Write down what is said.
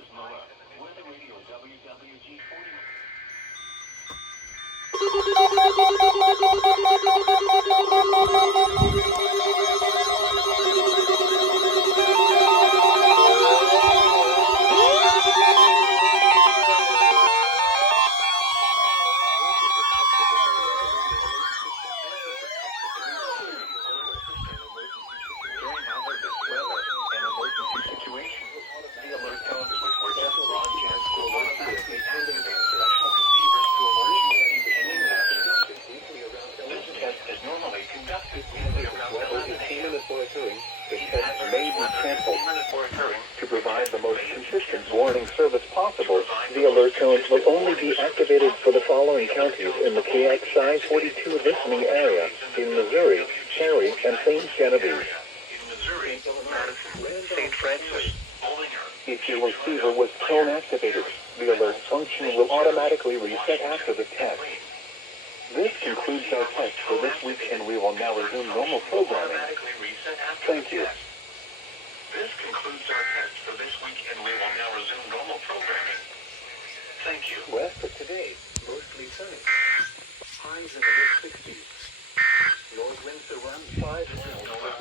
is Noah. Weather Radio WWG49. To provide the most consistent warning service possible, the alert tones will only be activated for the following counties in the KXI42 listening area in Missouri, Perry, and St. Genevieve. St. Francis. If your receiver was tone activated, the alert function will automatically reset after the test. This concludes our test for this week, and we will now resume normal programming. Thank you. This concludes our test for this week, and we will now resume normal programming. Thank you. West for today, mostly sunny. Highs in the mid-60s. North winds around 5 miles.